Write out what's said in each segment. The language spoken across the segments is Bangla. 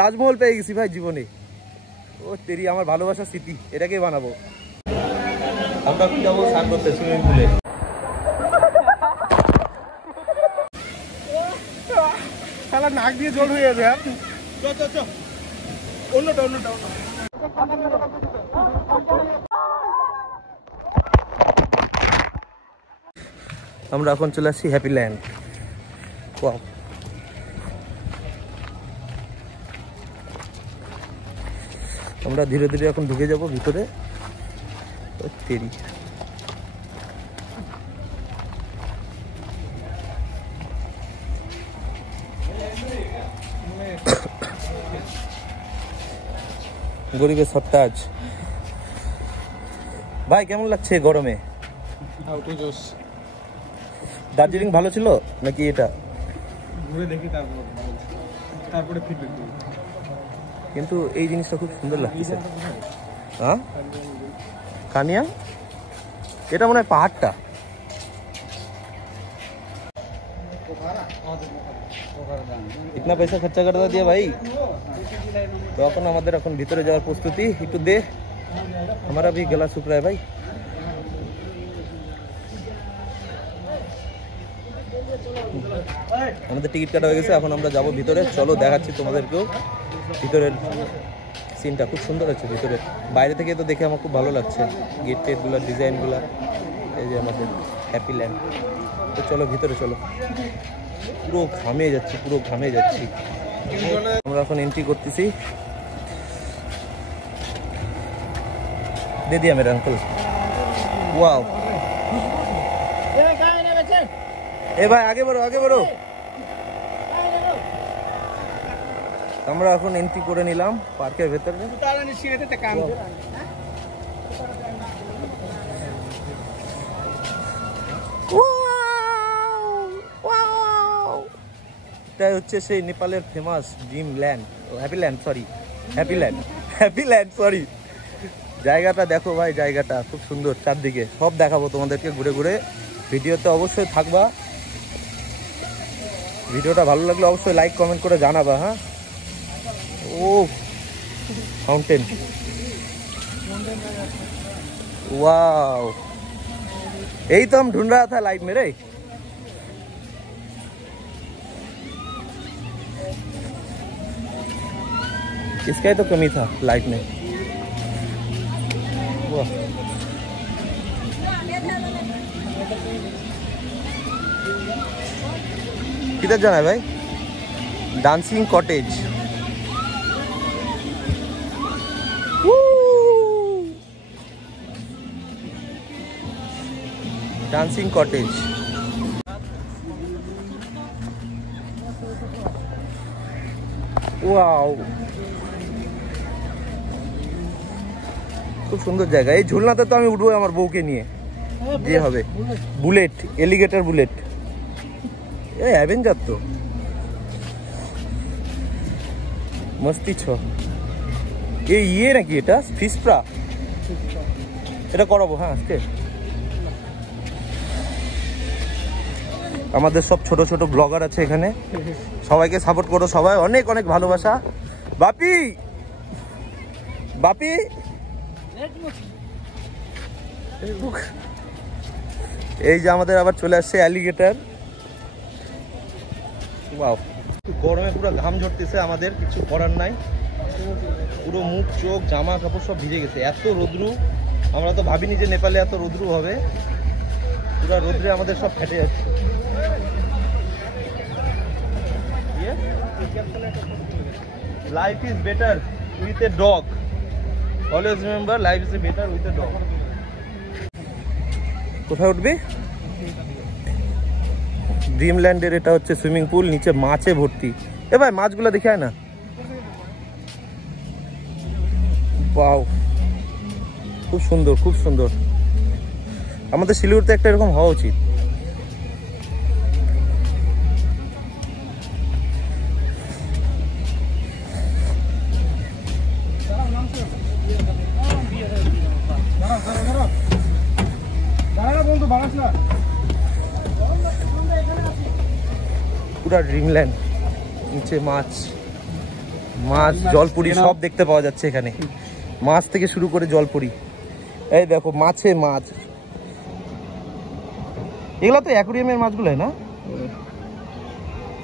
তাজমহল পেয়ে গেছি ভাই জীবনে। ও তেরি, আমার ভালোবাসার স্মৃতি, এটাকেই বানাবো। আমরা কি যাবো স্নান করতে সুইমিং পুলে। শালা নাক দিয়ে জল হয়ে যাবে। অন্যটা আমরা এখন চলে আসছি হ্যাপি ল্যান্ড। ওয়াও, আমরা ধীরে ধীরে এখন ঢুকে যাব ভিতরে। তেরি, গরিবের সত্তাজ। ভাই কেমন লাগছে গরমে? দার্জিলিং ভালো ছিল নাকি এটা? ঘুরে দেখি তারপরে ফিডব্যাক দিই। কিন্তু এই জিনিসটা খুব সুন্দর লাগছে। हाँ कानिया, এটা মনে হয় পাহাড়টা। इतना पैसा खर्चा कर दिया भाई। तो अपन हमारे এখন ভিতরে যাওয়ার প্রস্তুতি। একটু দে, हमारा भी गला सूख रहा है भाई। আমাদের টিকিট কাটা হয়ে গেছে, এখন আমরা যাব ভিতরে। চলো দেখাচ্ছি তোমাদেরকেও ভিতরের সিনটা। খুব সুন্দর আছে ভিতরে, বাইরে থেকে তো দেখে আমার খুব ভালো লাগছে। গেট টেটগুলো, ডিজাইনগুলো। এই যে আমাদের হ্যাপি ল্যান্ড। তো চলো ভিতরে চলো। পুরো ঘামে যাচ্ছি, পুরো ঘামে যাচ্ছি। আমরা এখন এন্ট্রি করতেছি। दे दिया मेरे अंकल। वाओ, ए भाई आगे बढ़ो, आगे बढ़ो। আমরা এখন এন্ট্রি করে নিলাম পার্কের ভেতরে। এটা হচ্ছে সেই নেপালের famous dream land, happy land, sorry happy land sorry. জায়গাটা দেখো ভাই, জায়গাটা খুব সুন্দর। চারদিকে সব দেখাবো তোমাদেরকে ঘুরে ঘুরে। ভিডিওতে অবশ্যই থাকবা। ভিডিওটা ভালো লাগলে অবশ্যই লাইক কমেंट করে জানাবা। हाँ, ओ फाउंटेन, वाओ, यही तो हम ढूंढ रहा था लाइफ में रे। इसका ही तो कमी था लाइफ में। वाह, किधर जाना है भाई? Dancing cottage. Dancing cottage. Wow, খুব সুন্দর জায়গা। এই ঝুলনাতে তো আমি উঠবো আমার বউকে নিয়ে। যে হবে বুলেট, এলিগেটর বুলেট। এই অ্যাভেঞ্জার তো মস্তি ছ। এই ইয়ে নাকি এটা ফিশ ফ্রা? এটা করাবো। হ্যাঁ, আজকে আমাদের সব ছোট ছোট ব্লগার আছে এখানে। সবাইকে সাপোর্ট করো সবাই, অনেক অনেক ভালোবাসা। বাপি বাপি, এই যে আমাদের আবার চলে আসছে অ্যালিগেটর। ওয়াও, গরমে পুরো ঘাম ঝরতেছে আমাদের, কিছু করার নাই। পুরো মুখ চোখ জামা কাপড় সব ভিজে গেছে, এত রোদ্রু। আমরা তো ভাবিনি যে নেপালে এত রোদ্রু হবে। পুরো রোদ্রে আমাদের সব ফেটে যাচ্ছে। Life is better with a dog. Always remember, life is better with a dog. কোথায় উঠবি? ড্রিমল্যান্ডের এটা হচ্ছে সুইমিং পুল, নিচে মাছে ভর্তি। এ ভাই মাছগুলো দেখে আয় না। ওয়াও, খুব সুন্দর, খুব সুন্দর। আমাদের শিলিগুড়িতে একটা এরকম হওয়া উচিত। পুরা ড্রিমল্যান্ড, নিচে মাছ। মাছ, জলপুরি সব দেখতে পাওয়া যাচ্ছে এখানে। মাছ থেকে শুরু করে জলপুরি। এই দেখো মাছে মাছ, এগুলো তো অ্যাকুরিয়ামের মাছগুলো না,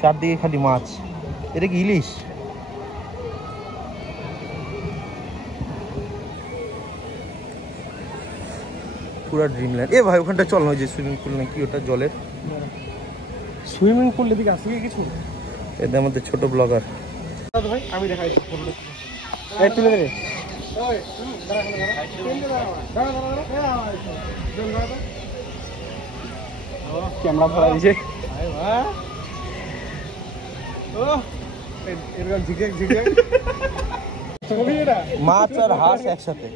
চারদিকে খালি মাছ। এটা কি ইলিশ? পুরা ড্রিমল্যান্ড। এ ভাই ওখানটা চল না, ওই যে সুইমিং পুল নাকি ওটা জলের সুইমিং পুল এদিকে আসছে কি কিছু? এদের মধ্যে ছোট ব্লগার। ভাই আমি দেখাই এই তুলে দে। ক্যামেরা ধরা দিছে। মাছ আর হাঁস একসাথে,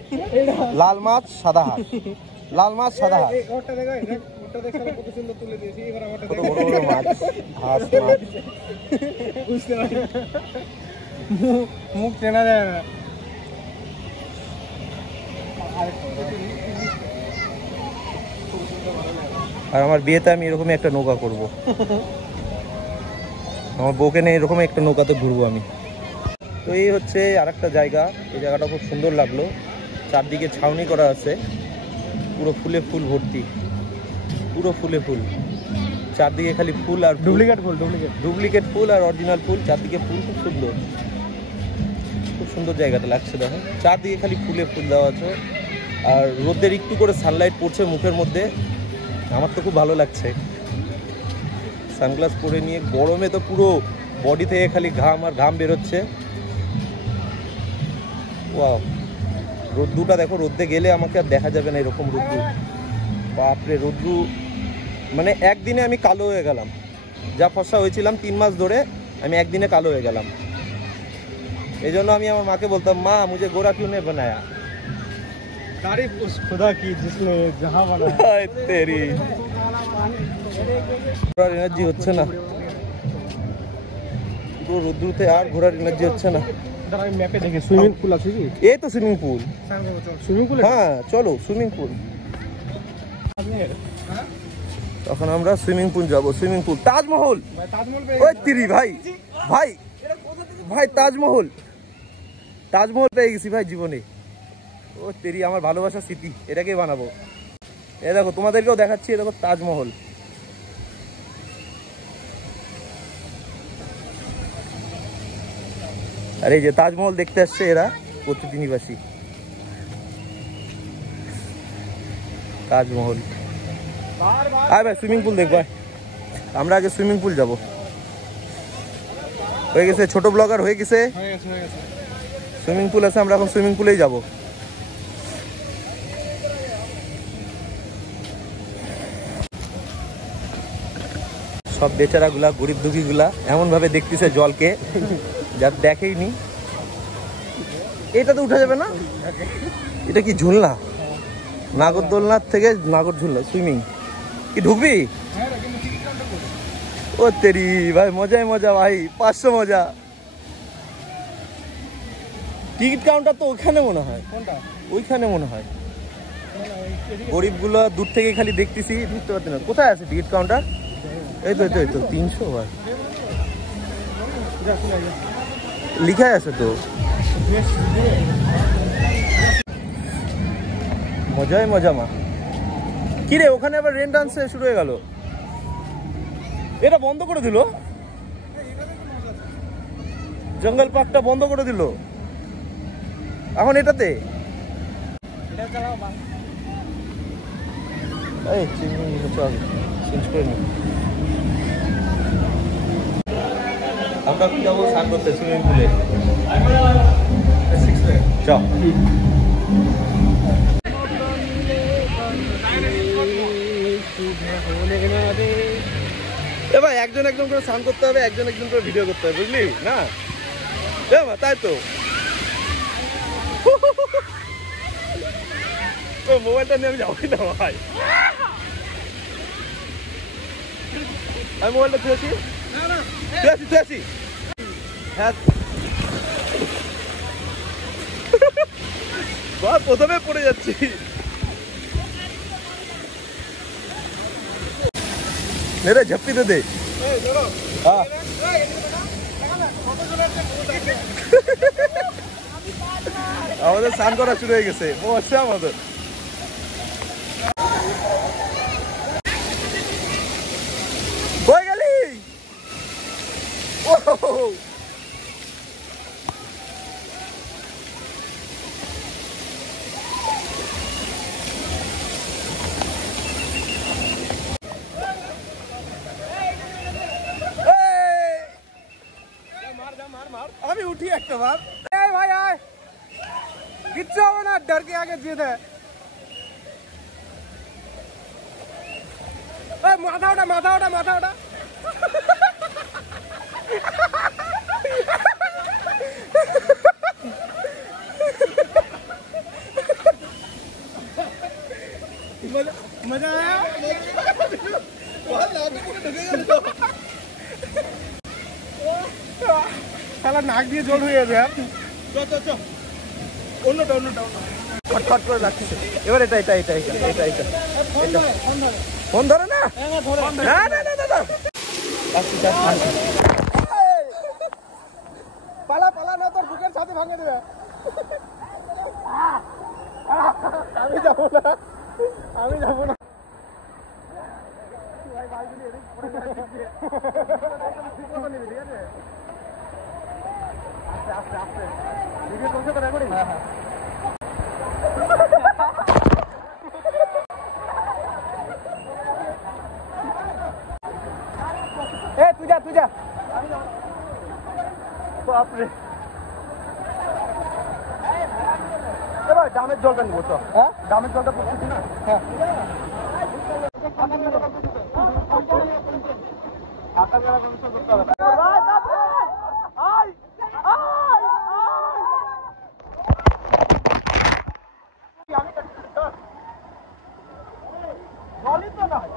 লাল মাছ সাদা হাঁস, লাল মাছ সাদা হাঁস, কত বড় বড় মাছ, হাঁস মাছ। মুখ চেনা যায় না। আর আমার বিয়েতে আমি এরকমই একটা নৌকা করব, আমার বউকে নিয়ে এরকম একটা নৌকাতে ঘুরবো আমি। তো এই হচ্ছে আরেকটা জায়গা, এই জায়গাটা খুব সুন্দর লাগলো। চারদিকে ছাউনি করা আছে, পুরো ফুলে ফুল ভর্তি, পুরো ফুলে ফুল, চারদিকে খালি ফুল আর ডুপ্লিকেট ফুল আর অরিজিনাল ফুল, চারদিকে ফুল, খুব সুন্দর, খুব সুন্দর জায়গাটা লাগছে। দেখো চারদিকে খালি ফুলে ফুল দেওয়া আছে, আর রোদের একটু করে সানলাইট পড়ছে মুখের মধ্যে, আমার তো খুব ভালো লাগছে। সানগ্লাস পরে নিয়ে, গরমে তো পুরো বডি থেকে খালি ঘাম আর ঘাম বেরোচ্ছে। ওয়াও, রোদ্দুটা দেখো, রোদ্দে গেলে আমাকে আর দেখা যাবে না এরকম রোদ্দু। বাপরে রোদ্দু, মানে একদিনে আমি কালো হয়ে গেলাম। যা ফর্সা হয়েছিলাম 3 মাস ধরে, আমি একদিনে কালো হয়ে গেলাম। এই জন্য আমি আমার মাকে বলতাম, মা মুঝে গোরা क्यों नहीं बनाया। तारीफ उस खुदा की जिसने जहां बनाया। হায় তেরি, ঘোরার এনার্জি হচ্ছে না, পুরো রোদ্দুতে আর ঘোরার এনার্জি হচ্ছে না। দাঁড়া আমি ম্যাপে দেখি সুইমিং পুল আছে কি? এই তো সুইমিং পুল। Swimming pool? হ্যাঁ চলো সুইমিং পুল। তখন আমরা সুইমিং পুল যাবো। Swimming pool, Taj Mahal. ওই তিরি ভাই, ভাই ভাই তাজমহল, তাজমহল পেয়ে গেছি ভাই জীবনে। ও তেরি, আমার ভালোবাসার স্মৃতি, এটাকেই বানাবো। এ দেখো তোমাদেরকেও দেখাচ্ছি, এ দেখো তাজমহল। আর এই যে তাজমহল দেখতে আসছে এরা, প্রতিটি নিবাসী। তাজমহল। আয় ভাই সুইমিং পুল দেখবো, আমরা আগে সুইমিং পুল যাব। হয়ে গেছে, ছোট ব্লগার হয়ে গেছে, সুইমিং পুল আছে, আমরা এখন সুইমিং পুলেই যাব। সব বেচারাগুলা, গরিব দুঃখীগুলা এমন ভাবে দেখতেছে জলকে, যার দেখেইনি। এটা তো উঠা যাবে না, এটা কি ঝুলনা? নাগরদোলনার থেকে নাগরঝুলনা, সুইমিং কি ঢুকবি? ও তেরি ভাই, মজাই মজা ভাই, 500 মজা। টিকিট কাউন্টার তো ওখানে মনে হয়, ওইখানে মনে হয়। গরিবগুলো দূর থেকে খালি দেখতেছি, ঢুকতে পারছি না। কোথায় আছে টিকিট কাউন্টার? এই তো 300 ভাই লিখা আছে তো। মজাই মজা মা। কি রে, ওখানে আবার রেন ডান্স শুরু হয়ে গেল, এটা বন্ধ করে দিল, জঙ্গল পার্কটা বন্ধ করে দিল এখন এটাতে। এই চল চেঞ্জ করে নি। আমরা কি যাবো স্নান করতে সুইমিং পুলে, চল। এবার একজন একজন করে স্নান করতে হবে, একজন একজন করে ভিডিও করতে হবে, বুঝলি না? তাই তো। মোবাইলটা নিয়ে আমি যাবোই না ভাই, আমি মোবাইলটা তুই আসি। হ্যাঁ প্রথমে পড়ে যাচ্ছি। ঝপ্পি তো দে। আমাদের স্নান করা শুরু হয়ে গেছে, বসে আমাদের কই গেলি? আমি উঠি একটা বার। ভাই আয়, কিচ্ছু হবে না, ডর के आगे जीत है। माथा उठा, माथा उठा, माथा उठा। मजा आया? साला नाक दिए जोड़ हुए थे यार। चो অন্যটা ফটফট করে যাচ্ছে। এবার এটা এটা এটা এটা এটা এটা ফোন ধরে না, না না না না পালা পালা না, তোর বুকের সাথে ভাঙে দেবে। আমি যাবো না, আমি যাবো না। আস্তে আস্তে আস্তে ভিডিও চলছে তো, রেকর্ডিং। হ্যাঁ হ্যাঁ। এ তুই যা, তুই যা। বাপরে, এবার ডামের জলটা নিবো তো। হ্যাঁ, ডামের জলটা পড়তেছি না। হ্যাঁ,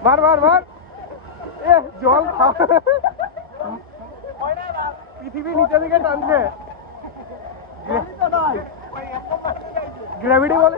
মার মার মার। এ জল পৃথিবী নিচে দিকে টানছে, গ্র্যাভিটি বলে।